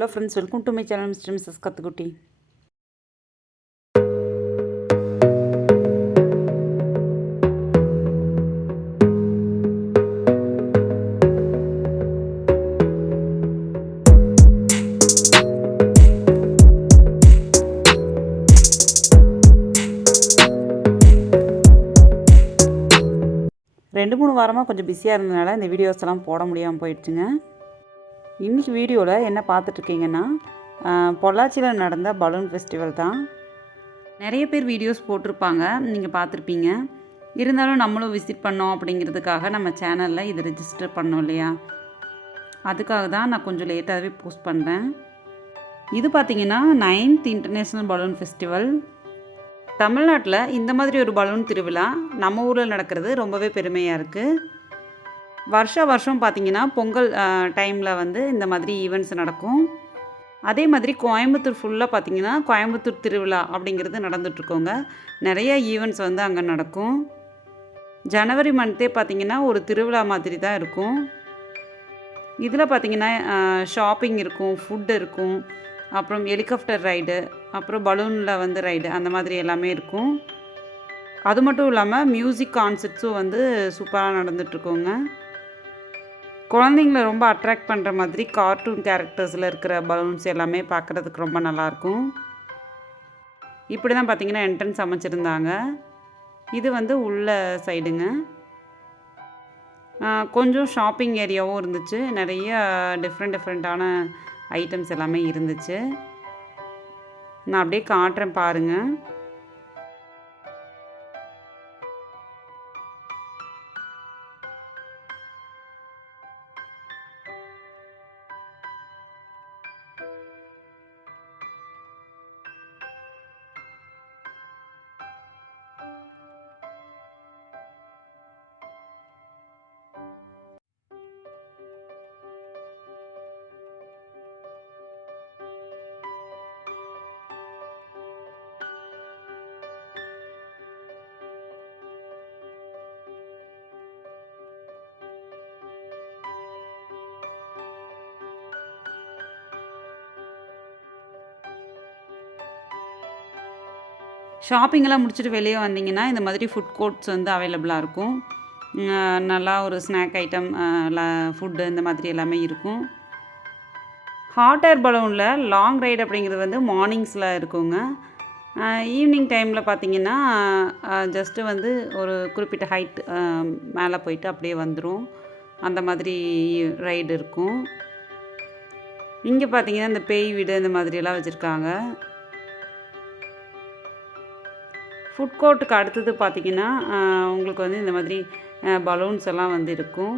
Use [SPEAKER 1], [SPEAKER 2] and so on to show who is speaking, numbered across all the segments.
[SPEAKER 1] Hello friends welcome to my channel mister missus Kathukutti ரெண்டு மூணு வாரமாக கொஞ்சம் பிஸியாக இருந்ததுனால இந்த வீடியோஸ் எல்லாம் போட முடியாமல் போயிடுச்சுங்க. இன்றைக்கி வீடியோவில் என்ன பார்த்துட்ருக்கீங்கன்னா பொள்ளாச்சியில் நடந்த பலூன் ஃபெஸ்டிவல் தான். நிறைய பேர் வீடியோஸ் போட்டிருப்பாங்க நீங்கள் பார்த்துருப்பீங்க. இருந்தாலும் நம்மளும் விசிட் பண்ணோம் அப்படிங்கிறதுக்காக நம்ம சேனலில் இது ரிஜிஸ்டர் பண்ணோம் இல்லையா? அதுக்காக தான் நான் கொஞ்சம் லேட்டாகவே போஸ்ட் பண்ணுறேன் இது பார்த்தீங்கன்னா நைன்த் இன்டர்நேஷ்னல் பலூன் ஃபெஸ்டிவல் தமிழ்நாட்டில் இந்த மாதிரி ஒரு பலூன் திருவிழா நம்ம ஊரில் நடக்கிறது ரொம்பவே பெருமையாக இருக்குது வருஷ வருஷம் பார்த்திங்கன்னா பொங்கல் டைமில் வந்து இந்த மாதிரி ஈவெண்ட்ஸ் நடக்கும். அதே மாதிரி கோயம்புத்தூர் ஃபுல்லாக பார்த்திங்கன்னா கோயம்புத்தூர் திருவிழா அப்படிங்கிறது நடந்துகிட்ருக்கோங்க நிறைய ஈவெண்ட்ஸ் வந்து அங்கே நடக்கும். ஜனவரி மந்த்தே பார்த்திங்கன்னா ஒரு திருவிழா மாதிரி தான் இருக்கும். இதில் பார்த்திங்கன்னா ஷாப்பிங் இருக்கும் ஃபுட் இருக்கும் அப்புறம் ஹெலிகாப்டர் ரைடு அப்புறம் பலூனில் வந்து ரைடு அந்த மாதிரி எல்லாமே இருக்கும். அது மட்டும் இல்லாமல் மியூசிக் கான்சர்ட்ஸும் வந்து சூப்பராக நடந்துகிட்ருக்கோங்க குழந்தைங்கள ரொம்ப அட்ராக்ட் பண்ணுற மாதிரி கார்ட்டூன் கேரக்டர்ஸில் இருக்கிற பலூன்ஸ் எல்லாமே பார்க்குறதுக்கு ரொம்ப நல்லாயிருக்கும். இப்படி தான் பார்த்திங்கன்னா என்ட்ரன்ஸ் அமைச்சிருந்தாங்க. இது வந்து உள்ள சைடுங்க கொஞ்சம் ஷாப்பிங் ஏரியாவும் இருந்துச்சு. நிறைய டிஃப்ரெண்ட் டிஃப்ரெண்ட்டான ஐட்டம்ஸ் எல்லாமே இருந்துச்சு. நான் அப்படியே காட்டுறேன் பாருங்கள் ஷாப்பிங்கெல்லாம் முடிச்சுட்டு வெளியே வந்தீங்கன்னா இந்த மாதிரி ஃபுட் கோர்ட்ஸ் வந்து அவைலபிளாக இருக்கும். நல்லா ஒரு ஸ்நாக் ஐட்டம் ஃபுட்டு இந்த மாதிரி எல்லாமே இருக்கும். ஹாட் ஏர் பலூனில் லாங் ரைடு அப்படிங்கிறது வந்து மார்னிங்ஸில் இருக்குங்க. ஈவினிங் டைமில் பார்த்தீங்கன்னா ஜஸ்ட்டு வந்து ஒரு குறிப்பிட்ட ஹைட் மேலே போயிட்டு அப்படியே வந்துடும் அந்த மாதிரி ரைடு இருக்கும். இங்கே பார்த்தீங்கன்னா இந்த பேய் வீடு இந்த மாதிரியெல்லாம் வச்சுருக்காங்க. ஃபுட் கோர்ட்டுக்கு அடுத்தது பார்த்திங்கன்னா உங்களுக்கு வந்து இந்த மாதிரி பலூன்ஸ் எல்லாம் வந்து இருக்கும்.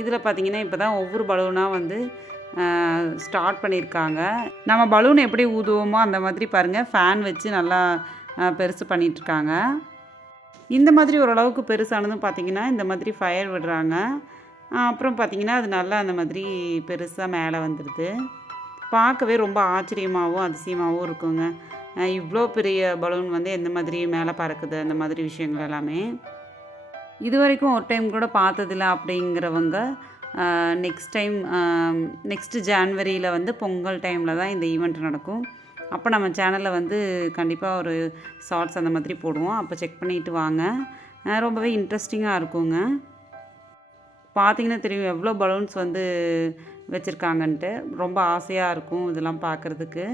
[SPEAKER 1] இதில் பார்த்திங்கன்னா இப்போ தான் ஒவ்வொரு பலூனாக வந்து ஸ்டார்ட் பண்ணியிருக்காங்க நம்ம பலூன் எப்படி ஊதுவோமோ அந்த மாதிரி பாருங்கள் ஃபேன் வச்சு நல்லா பெருசு பண்ணிகிட்ருக்காங்க இந்த மாதிரி ஓரளவுக்கு பெருசானதும் பார்த்திங்கன்னா இந்த மாதிரி ஃபயர் விடுறாங்க. அப்புறம் பார்த்திங்கன்னா அது நல்லா அந்த மாதிரி பெருசாக மேலே வந்துடுது பார்க்கவே ரொம்ப ஆச்சரியமாகவும் அதிசயமாகவும் இருக்குங்க. இவ்வளோ பெரிய பலூன் வந்து எந்த மாதிரி மேலே பறக்குது அந்த மாதிரி விஷயங்கள் எல்லாமே? இது வரைக்கும் ஒரு டைம் கூட பார்த்ததில்ல அப்படிங்கிறவங்க நெக்ஸ்ட் டைம் நெக்ஸ்ட்டு ஜான்வரியில் வந்து பொங்கல் டைமில் தான் இந்த ஈவெண்ட் நடக்கும். அப்போ நம்ம சேனலில் வந்து கண்டிப்பாக ஒரு ஷார்ட்ஸ் அந்த மாதிரி போடுவோம். அப்போ செக் பண்ணிவிட்டு வாங்க. ரொம்பவே இன்ட்ரெஸ்டிங்காக இருக்குங்க. பார்த்தீங்கன்னா தெரியும் எவ்வளோ பலூன்ஸ் வந்து வச்சுருக்காங்கன்ட்டு. ரொம்ப ஆசையாக இருக்கும் இதெல்லாம் பார்க்குறதுக்கு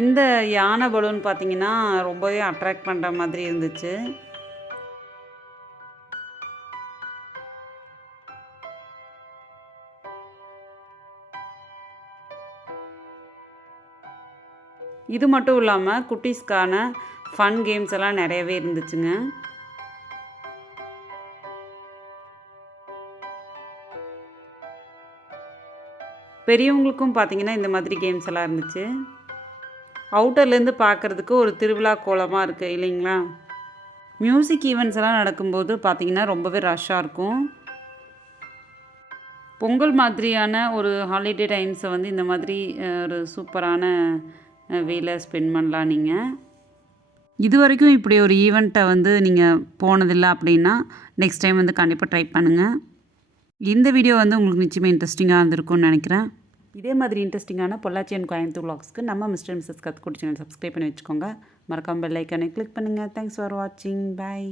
[SPEAKER 1] இந்த யானை பலூன் பார்த்தீங்கன்னா ரொம்பவே அட்ராக்ட் பண்ணுற மாதிரி இருந்துச்சு. இது மட்டும் இல்லாமல் குட்டீஸ்க்கான ஃபன் கேம்ஸ் எல்லாம் நிறையவே இருந்துச்சுங்க. பெரியவங்களுக்கும் பார்த்தீங்கன்னா இந்த மாதிரி கேம்ஸ் எல்லாம் இருந்துச்சு. அவுட்டர்லேருந்து பார்க்குறதுக்கு ஒரு திருவிழா கோலமாக இருக்குது இல்லைங்களா? மியூசிக் ஈவெண்ட்ஸ் எல்லாம் நடக்கும்போது பார்த்தீங்கன்னா ரொம்பவே ரஷ்ஷாக இருக்கும். பொங்கல் மாதிரியான ஒரு ஹாலிடே டைம்ஸை வந்து இந்த மாதிரி ஒரு சூப்பரான வேலை ஸ்பெண்ட் பண்ணலாம் நீங்கள் இது வரைக்கும் இப்படி ஒரு ஈவெண்ட்டை வந்து நீங்கள் போனதில்லை அப்படின்னா நெக்ஸ்ட் டைம் வந்து கண்டிப்பாக ட்ரை பண்ணுங்கள் இந்த வீடியோ வந்து உங்களுக்கு நிச்சயமாக இன்ட்ரெஸ்டிங்காக இருந்திருக்கும்னு நினைக்கிறேன். இதே மாதிரி இன்ட்ரெஸ்டிங்கான பொள்ளாச்சி அண்ட் கோயம்புத்தூர் வ்ளாக்ஸ்க்கு நம்ம மிஸ்டர் மிஸ்ஸஸ் கற்றுக்குடி சேனல் சப்ஸ்கிரைப் பண்ணி வச்சுக்கோங்க. மறக்காம பெல் ஐக்கானை கிளிக் பண்ணுங்கள் தேங்க்ஸ் ஃபார் வாட்சிங் பாய்